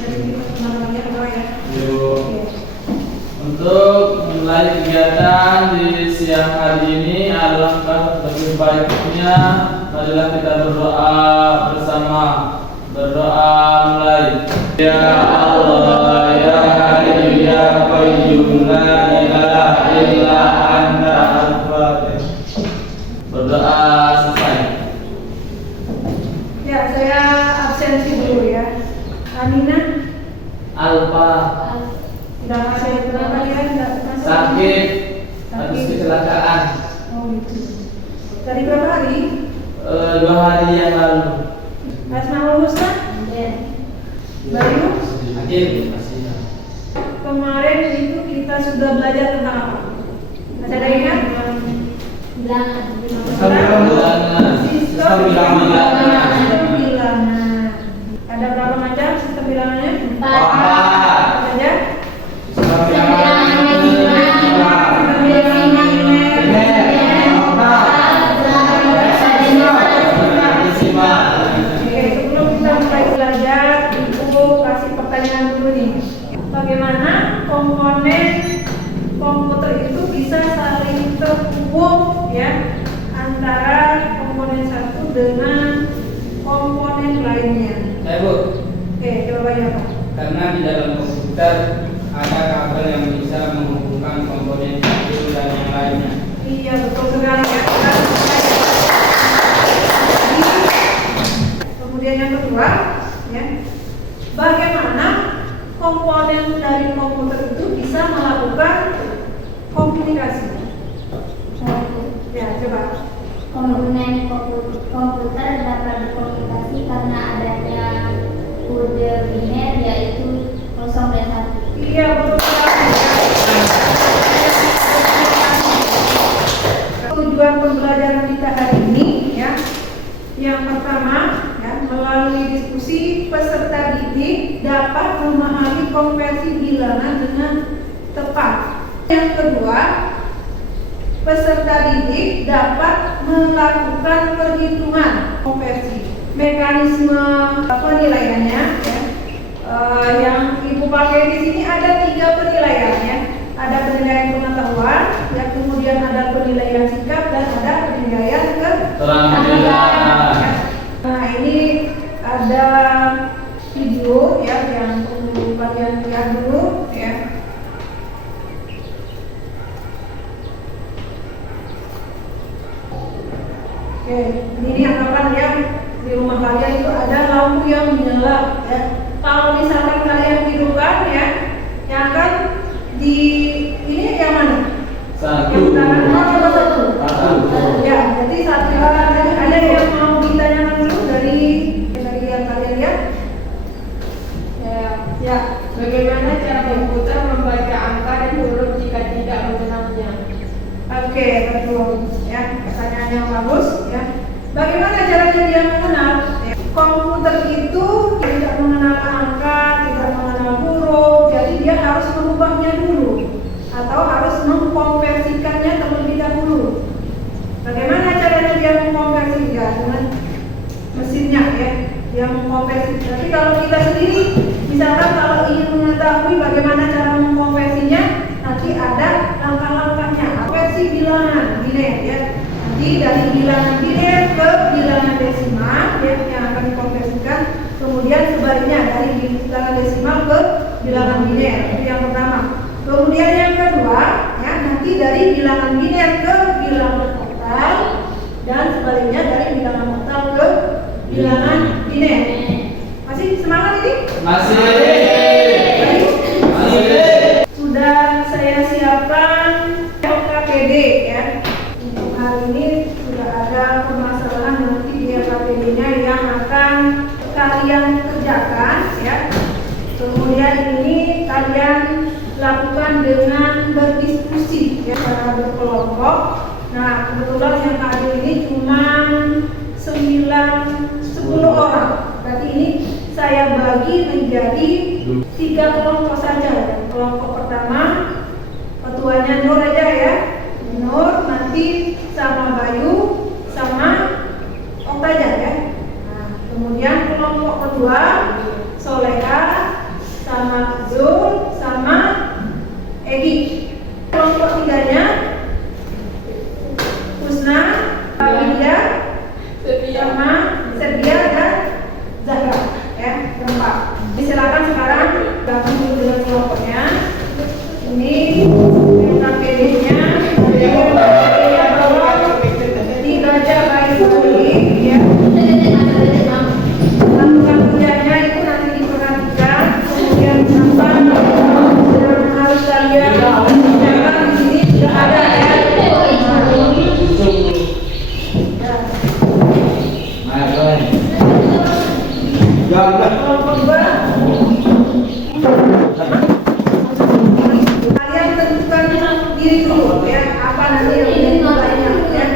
Dari perkembangannya apa ya? Yuk. Untuk mulai kegiatan di siang hari ini, alangkah lebih baiknya marilah kita berdoa bersama. Berdoa mulai. Ya Allah, ya Hayyu ya Qayyum, la ilaha illa anta al-Fatihah. Berdoa selesai. Ya, saya absensi dulu ya. Amina, Alfa tidak masuk berapa ya? Tidak masuk. sakit habis kecelakaan. Oh gitu. Dari berapa hari? 2 hari yang lalu. Asmaul Husna? Bayu? Hakim masih. Kemarin itu kita sudah belajar tentang apa? Masih ada ingat? Sistem bilangan. Sistem bilangan. Ada berapa macam sistem bilangannya? 4. Apa saja? Sistem bilangan. Oke, sebelum kita mulai belajar, Ibu kasih pertanyaan dulu nih. Bagaimana komponen komputer itu bisa saling terhubung ya antara komponen satu dengan komponen lainnya? Bu, Oke, jawabannya apa? karena di dalam komputer ada kabel yang bisa menghubungkan komponen satu dan yang lainnya. Iya, betul sekali ya. Kemudian yang kedua, ya, bagaimana komponen dari komputer itu bisa melakukan komunikasi? Ya, coba. Komponen komputer dapat berkomunikasi karena adanya kode biner yaitu 0 dan 1. Iya, betul sekali. Tujuan pembelajaran kita hari ini ya, yang pertama ya, melalui diskusi peserta didik dapat memahami konversi bilangan dengan tepat. Yang kedua, peserta didik dapat melakukan perhitungan konversi. Mekanisme penilaiannya ya, yang Ibu pakai di sini ada 3 penilaian ya. Ada penilaian pengetahuan, ya, kemudian ada penilaian sikap dan ada penilaian Keterampilan. Nah, ini ada video ya yang perlu kalian lihat dulu ya. Oke, ini anggapan yang di rumah kalian itu ada lampu yang menyala ya. Kalau misalkan kalian hidupkan ya, yang kan di ini yang mana? Satu. Yang utara 0 atau 1? Satu. Ya, jadi satu ada yang mau ditanyakan dulu dari yang kalian lihat? Ya. Bagaimana cara komputer membaca angka dan huruf jika tidak mengenalnya? Oke, betul. Ya, pertanyaan yang bagus. Ya. Bagaimana caranya dia mengenal? Ya. Komputer itu tidak mengenal angka, tidak mengenal huruf, jadi dia harus mengubahnya dulu atau harus mengkonversikannya terlebih dahulu. Bagaimana caranya dia mengkonversi? Ya, dengan mesinnya ya, dia mengkonversi. Tapi kalau kita sendiri, misalkan kalau ingin mengetahui bagaimana cara mengkonversinya, nanti ada langkah-langkahnya. Konversi bilangan biner ya. Nanti dari bilangan biner ke bilangan desimal ya, yang akan dikonversikan. Kemudian sebaliknya dari bilangan desimal ke bilangan biner. Itu yang pertama. Kemudian yang kedua ya, nanti dari bilangan biner ke bilangan oktal dan sebaliknya dari bilangan oktal ke bilangan biner. Masih semangat ini? Masih. Baik. Masih. Sudah saya siapkan LKPD ya. Untuk hari ini sudah ada permasalahan nanti di LKPD-nya yang akan kalian kerjakan ya. Kemudian ini kalian lakukan dengan berdiskusi ya, secara berkelompok. Nah, kebetulan yang hadir ini cuma 10 orang. Berarti ini saya bagi menjadi 3 kelompok saja. Kelompok pertama ketuanya Nur aja ya. Nur nanti sama Bayu sama Oktaja ya. Nah, kemudian kelompok kedua Soleha gabung dengan kelompoknya. Ini KPD-nya, dibaca baik-baik ya. Lakukan kerjanya itu nanti diperhatikan, kemudian harus kalian jangan di sini tidak ada ya. Kelompok dua, kalian tentukan diri dulu ya, apa nanti yang menjadi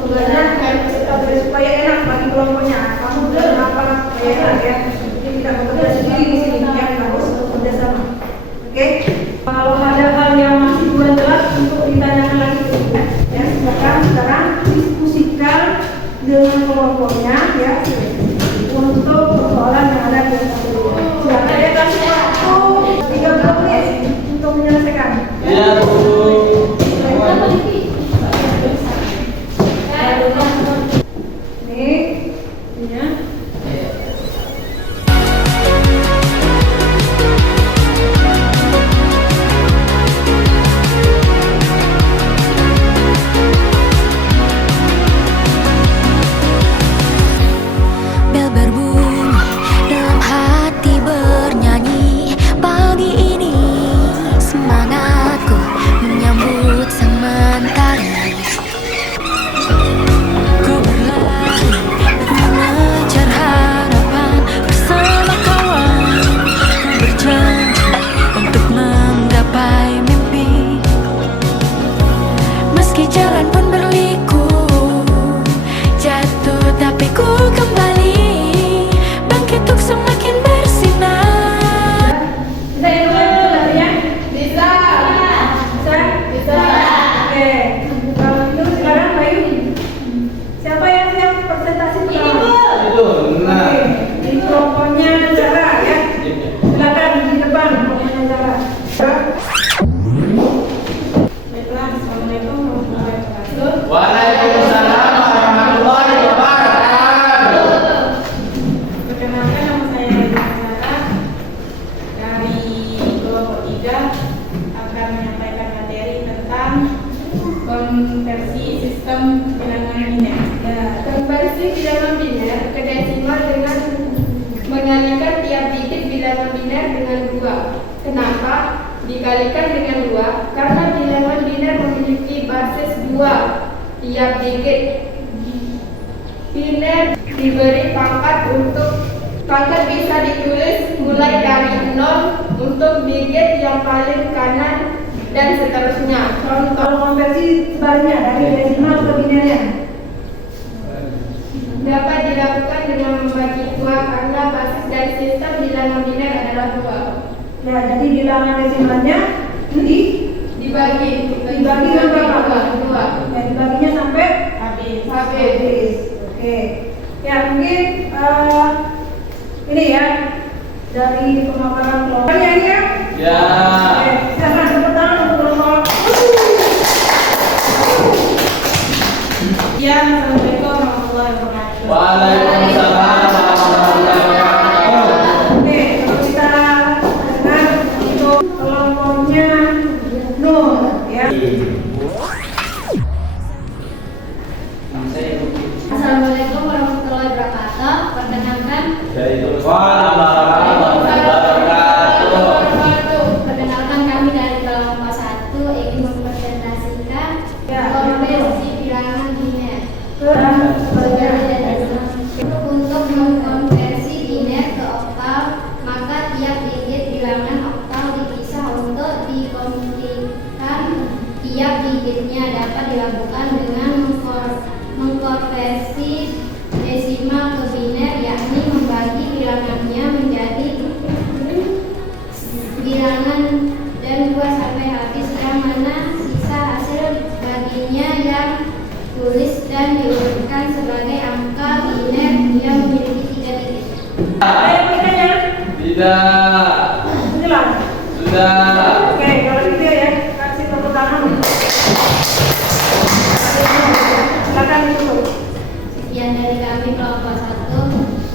tugasnya ya. Tugasnya supaya enak bagi kelompoknya. Kamu apa supaya enak ya. Jadi tidak bekerja sendiri di sini ya, harus bekerja sama. Oke. Kalau ada hal yang masih belum jelas untuk ditanyakan lagi ya, silakan sekarang diskusikan dengan kelompoknya ya untuk persoalan yang ada di atas ini. Silakan ya, kasih waktu 30 menit untuk menyelesaikan. Ya, Bu. Nih, ya. Bel berbunyi dalam hati bernyanyi. Pagi ini semangatku menyambut sang mentari. Ku berlari mengejar harapan bersama kawan. Ku berjanji untuk menggapai mimpi. Meski jalan pun berliku, jatuh tapi ku kembali bangkit untuk semakin bersinar. Bisa yang mulai ya? Bisa. Bisa? Bisa. Oke. Kalau itu sekarang Bayu. Siapa yang siap presentasi pertama? Itu, nah. Oke. Di kelompoknya Zara ya. Silakan di depan kelompoknya Zara. Baiklah, assalamualaikum warahmatullahi wabarakatuh. Waalaikumsalam warahmatullahi wabarakatuh. Perkenalkan, nama saya Zara dari kelompok 3 akan menyampaikan materi tentang konversi sistem bilangan biner. Ya, konversi bilangan biner ke desimal dengan mengalihkan tiap digit bilangan biner dengan 2. Kenapa dikalikan dengan 2? Karena bilangan biner memiliki basis 2 tiap digit. Biner diberi pangkat untuk pangkat bisa ditulis mulai dari 0 untuk digit yang paling kanan dan seterusnya. Contoh Kalau konversi sebaliknya dari desimal ke binernya. dapat dilakukan dengan membagi 2 karena basis dari sistem bilangan biner adalah 2. Ya, jadi bilangan desimalnya Dibagi dibagi dengan berapa? 2. Ya, dibaginya sampai Habis. habis. Oke. Ya, mungkin ini ya dari pemaparan kelompok. Ya, ini ya. Ya. Oke, silakan tepuk tangan untuk kelompok. Ya, assalamualaikum warahmatullahi wabarakatuh. Waalaikumsalam warahmatullahi wabarakatuh. Oke, kalau kita dengar untuk kelompoknya Nur ya. Assalamualaikum warahmatullahi wabarakatuh. Perkenalkan, perkenalkan kami dari kelompok 1 ingin mempresentasikan Ya. konversi bilangan biner. Untuk mengkonversi biner ke oktal, maka tiap digit bilangan oktal dipisah untuk dikomunikasikan. Tiap digitnya dapat dilakukan dengan mengkonversi desimal ke biner, yakni membagi bilangannya menjadi bilangan dan 2 sampai habis, yang mana sisa hasil baginya yang tulis dan diurutkan sebagai angka biner yang memiliki 3 digit. Ayo bertanya. Tidak. Silakan. Sudah. Oke, kalau gitu ya, kasih tepuk tangan. Silakan dulu. Sekian dari kami kelompok 1.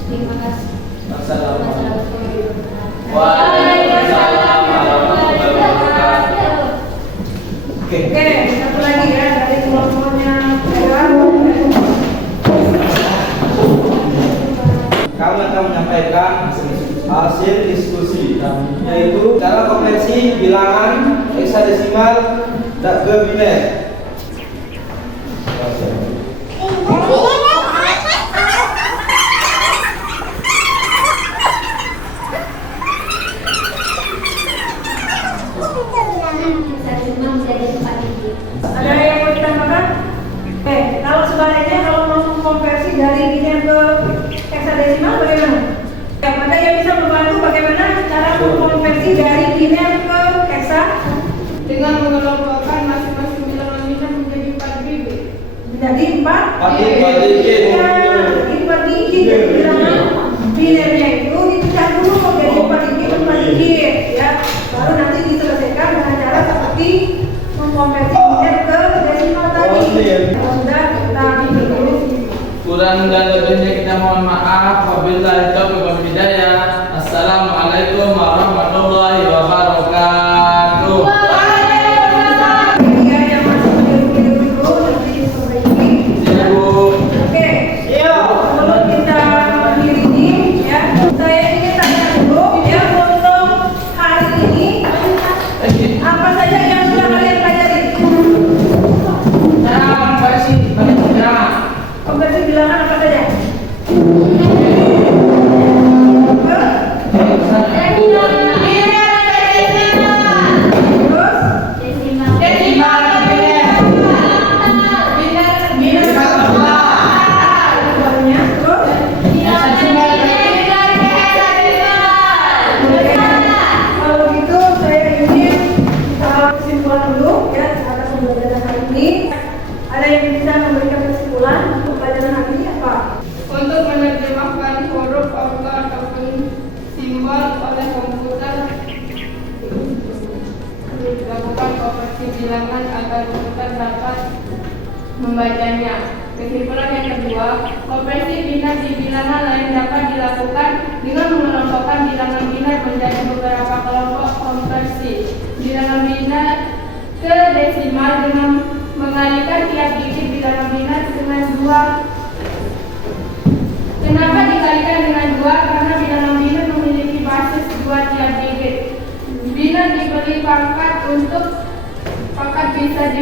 Terima kasih. Wassalamualaikum. Wassalamualaikum warahmatullahi wabarakatuh. Waalaikumsalam. menyampaikan hasil diskusi, yaitu cara konversi bilangan heksadesimal ke biner. Heksadesimal menjadi 4 digit. Ada yang mau ditambahkan? Kalau sebaliknya kalau mau konversi dari biner ke heksadesimal bagaimana? Ada yang bisa membantu bagaimana cara mengkonversi dari biner ke heksa? Dengan mengelompokkan masing-masing bilangan biner menjadi 4 bibit. Menjadi 4 digit. Ya, jadi 4 digit. Jadi bilangan binernya itu dipecah dulu jadi 4 digit ya. Baru nanti diselesaikan dengan cara seperti mengkonversi biner ke desimal tadi. Kalau sudah kita bikin dulu. Kurang dan lebihnya kita mohon maaf. Wabillahi taufiq wal hidayah. Assalamualaikum warahmatullahi wabarakatuh. Ya, yang masih keliru nanti diperbaiki. Ibu. Oke. Sebelum kita akhiri ini ya, saya ingin tanya dulu ya untuk hari ini apa saja yang sudah kalian pelajari? Cara konversi bilangan. Konversi bilangan apa saja? Kalau gitu saya ingin kesimpulan dulu ya atas pembelajaran hari ini. Ada yang bisa memberikan kesimpulan untuk pelajaran hari ini apa? Untuk menerjemahkan huruf angka ataupun simbol oleh komputer, dilakukan konversi bilangan agar komputer dapat membacanya. Kesimpulan yang kedua, konversi biner di bilangan lain dapat dilakukan dengan mengelompokkan bilangan biner menjadi beberapa kelompok konversi. Bilangan biner ke desimal dengan mengalihkan tiap digit bilangan biner dengan 2. Kenapa dikalikan dengan 2? Karena bilangan biner memiliki basis 2 tiap digit. Biner diberi pangkat untuk pangkat bisa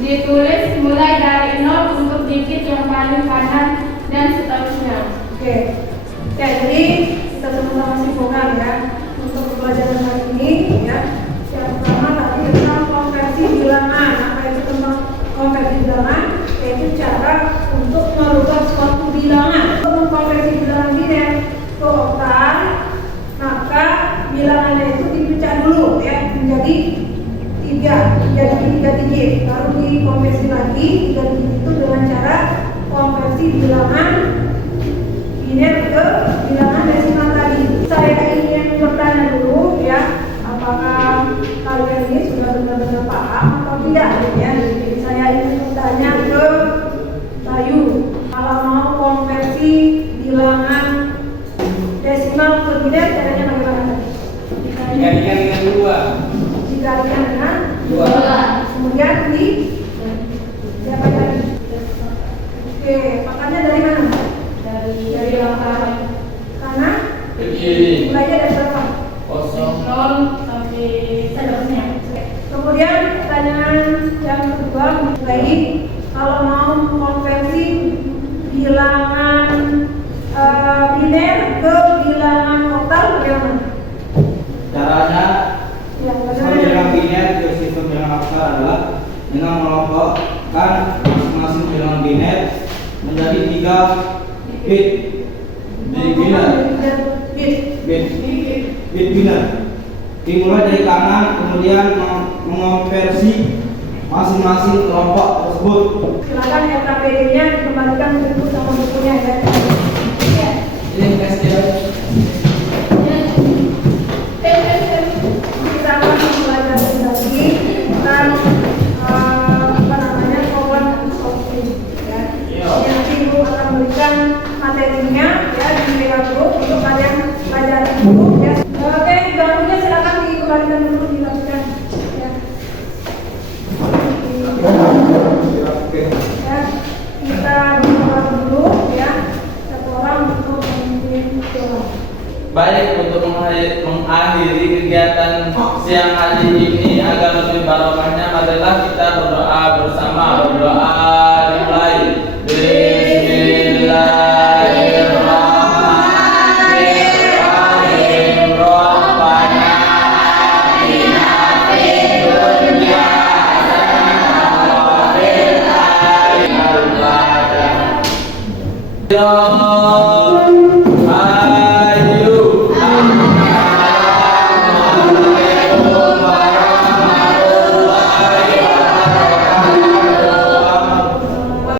ditulis mulai dari 0 untuk digit yang paling kanan dan seterusnya. Oke. Ya, jadi kita sama-sama simpulkan ya untuk pembelajaran hari ini ya. Yang pertama tadi tentang konversi bilangan. Apa itu tentang konversi bilangan? Yaitu cara untuk merubah suatu bilangan. Untuk mengkonversi bilangan biner ke oktal, maka bilangannya itu dipecah dulu ya menjadi 3 digit. Baru dikonversi lagi 3 digit itu dengan cara konversi bilangan biner ke bilangan desimal tadi. Saya ingin bertanya dulu ya, apakah kalian ini sudah benar-benar paham atau tidak ya? Jadi saya ingin bertanya ke Bayu, kalau mau konversi bilangan desimal ke biner caranya bagaimana? Dikalikan dengan 2. Dikalikan dengan 2. kemudian di siapa tadi? Oke, makanya dari mana? Dari angka kanan Ke kiri. mulainya dari berapa? 0. 0 sampai seterusnya. Kemudian pertanyaan yang kedua, baik kalau mau konversi bilangan biner ke bilangan oktal bagaimana? Caranya Ya, bilangan biner ke sistem bilangan oktal adalah dengan mengelompokkan masing-masing bilangan biner menjadi 3 bit. Bit biner. Dimulai dari kanan, kemudian mengonversi masing-masing kelompok tersebut. Silakan RKPD-nya dikembalikan ke buku sama bukunya ya. Ini kasih. Kita akan mempelajari lagi tentang apa namanya problem solving ya. Nanti Ibu akan berikan materinya ya di grup untuk kalian pelajari dulu ya. Oke, gambarnya silakan dikembalikan dulu dilakukan ya. Ya, kita berdoa dulu ya. Satu orang untuk memimpin doa. Baik, untuk mengakhiri kegiatan siang hari ini agar lebih barokahnya, marilah kita berdoa bersama. Berdoa dimulai. Bismillahirrahmanirrahim. Rabbana atina fid dunya hasanah wa fil akhirati hasanah.